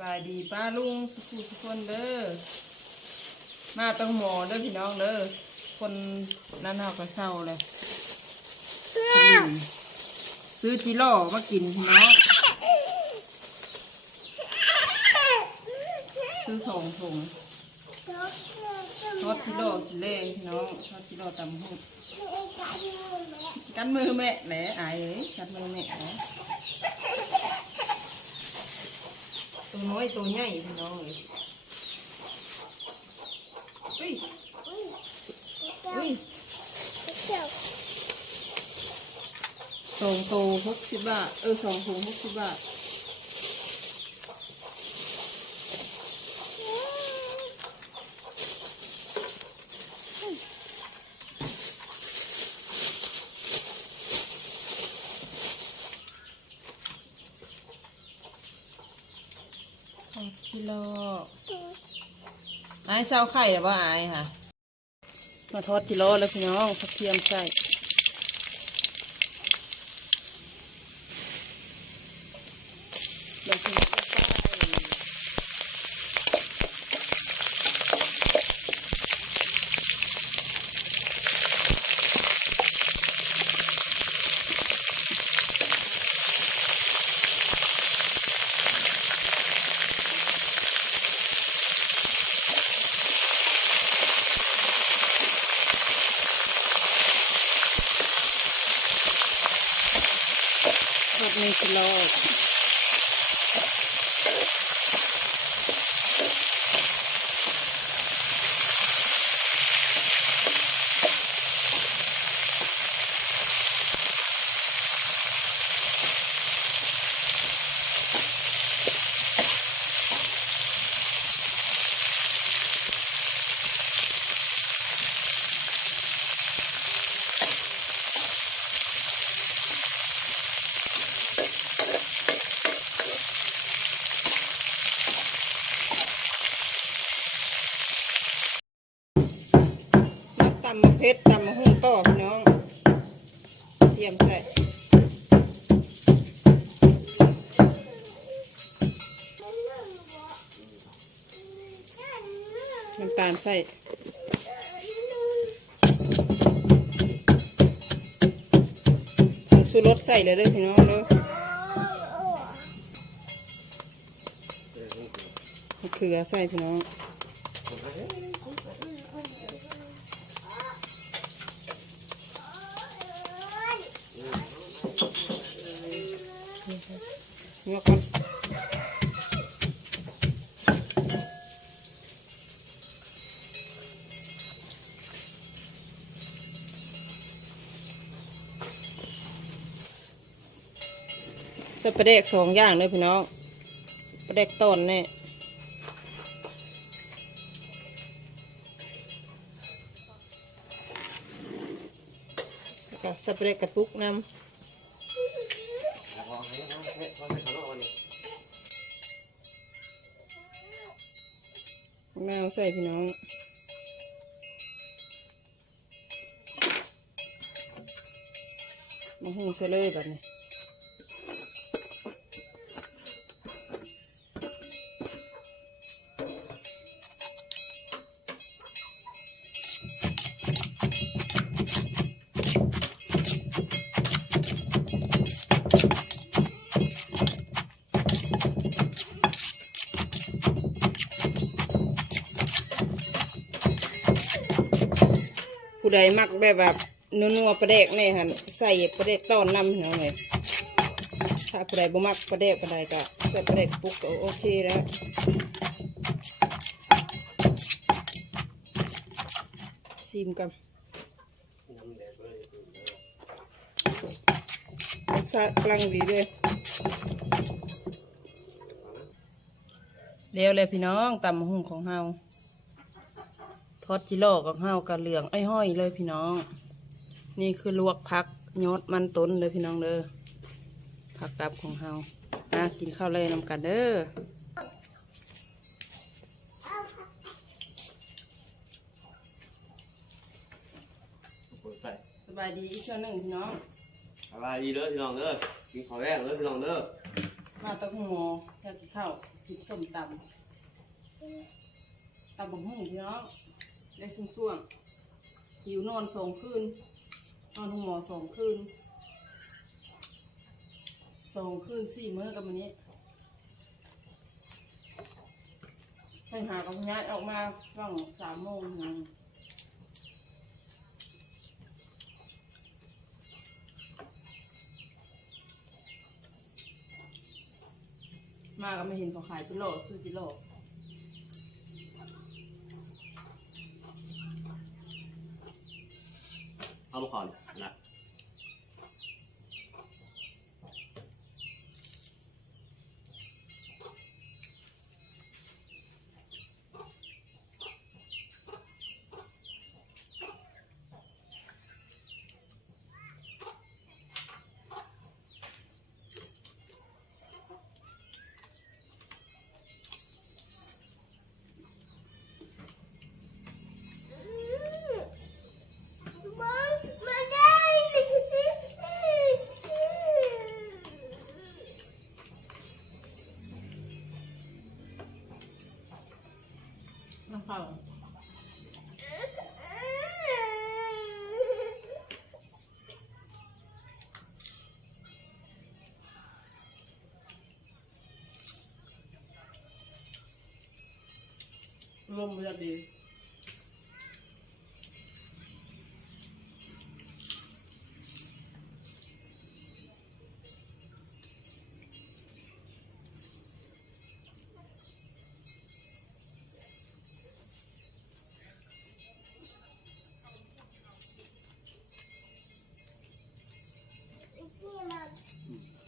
บายดีป้าลุงสุขุสุคนเด้อมาต้องหมอเด้อพี่น้องเด้อคนนั่นเขาก็เศร้าเลยอืมซื้อจิโร่มากินพี่น้องซื้อสองถุงทอดจิโร่กินเล่พี่น้องทอดจิโร่ตำหุ่นกันมือแม่แหละอายเอ้กันมือแม่แหละ ตัวน้อยตัวใหญ่พี่น้องเอ้ยอุ้ยอุ้ยสองโตหกสิบบาท เออสองถุงหกสิบบาท ไอ้เช้าไข่หรือว่าไอ้ค่ะ มาทอดกิโลแล้วพี่น้องผักเทียมใส่แล้วก็ใส่ทอดหนึ่งกิโลมาตำมะเพชรตำมะหุ่งต่อพี่น้องเทียมใส่น้ำตาลใส่ผงชูรสใส่เลยเด้อพี่น้องเด้อมะเขือใส่พี่น้อง เนี่ยก่อนสปลาแดกสองอย่างเลยพี่น้องปลาแดกต้นเนี่ยส่ปลาแดกกระปุกน้ำ มะนาวใส่พี่น้อง มาหุงใส่เลยแบบนี้ ใดมักแบบแบบนัวๆประเดกเนี่ยฮะใส่ประเดกต้อนน้ำพี่น้องเลยถ้าผู้ใดบ่มักประเดกประใดก็ใส่ประเดกปุ๊กก็โอเคแล้วซิมกันรสชาติกลังดีเลยเร็วเลยพี่น้องตำมหุ่งของเฮา ทอดจิโร่กับข้าวกับเหลืองไอ้ห้อยเลยพี่น้อง นี่คือลวกพักยอดมันต้นเลยพี่น้องเด้อผักกับของเฮานะกินข้าวเลยนำกันเด้อสบายดีอีกเช่นหนึ่งพี่น้องสบายดีเด้อพี่น้องเด้อกินข้าวแรกเด้อพี่น้องเด้อมาตะกุงโมอยากกินข้าวกินส้มตำตำบักหุ่งพี่น้อง ได้ช่วงๆหิวนอนสองคืน นอนห้องหมอสองคืนสองคืนสี่มื้อกับวันนี้ให้หากับย้ายออกมาว่างสามโมงนะมาก็ไม่เห็นเขาขายกิโลซื้อกิโล เอามา ก่อนนะน้ำ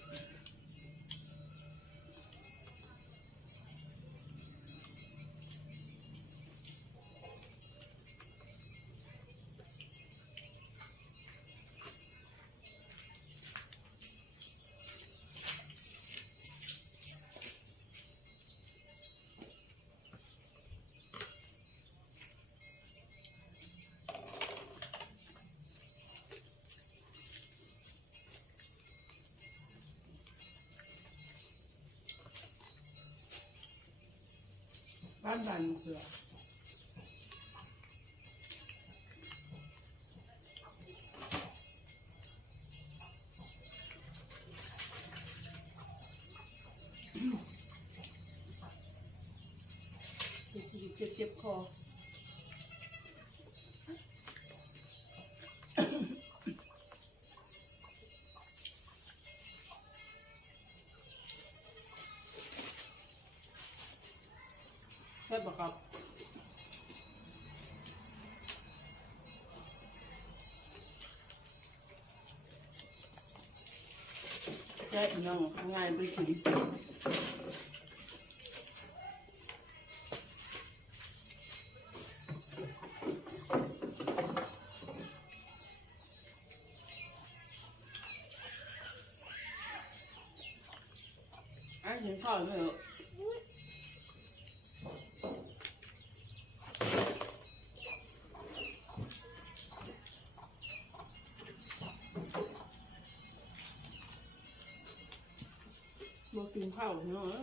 บ้านจะดีบ้านบันเสือเจ็บเจ็บคอ ใช่ปะครับใช่พี่น้องง่ายไปถึงไอ้ถึงข้าวเลย ข้าวเนาะ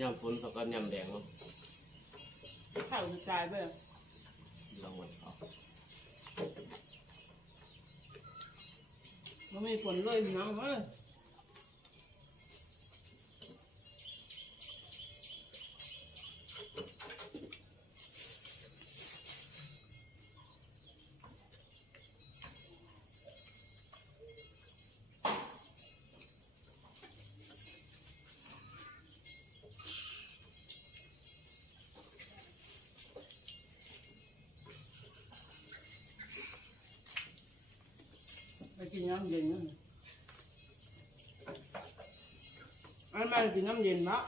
ยำฝนสกับยำแดงเนาะข้าวกระจายไปเลยลองหมดเอา มันมีฝนเลยหน้องเอ้ย กินน้ำเย็นนะไอันมากินน้ำเย็นปะ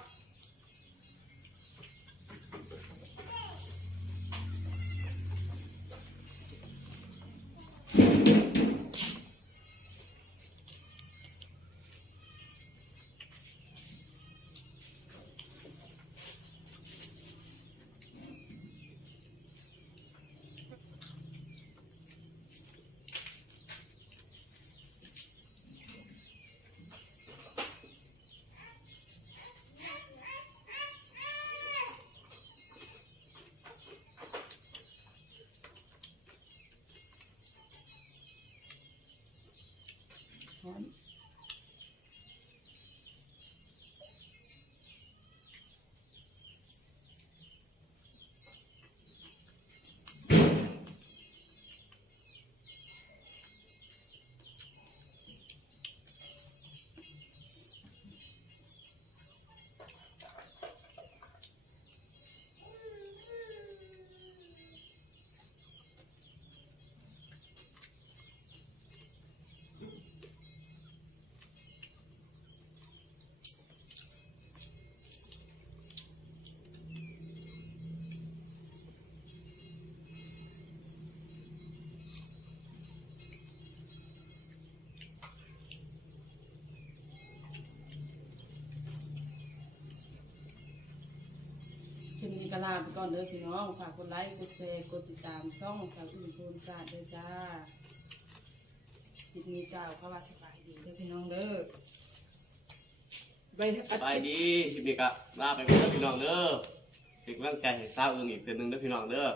ลิปนี้ก็ลาไปก่อนเด้อพี่น้องฝากกดไลค์กดแชร์กดติดตามช่องสาวอื่นโพนศาสตร์ด้วยจ้าคลิปนี้จ้าเข้าว่าสบายดีเด้อพี่น้องเด้อไปอัดไปคลิป ดีคลิปนี้ก็ลาไปก่อนเด้อพี่น้องเด้อเป็นกำลังใจให้สาวอื่นอีกเดือนหนึงเด้อพี่น้องเด้อ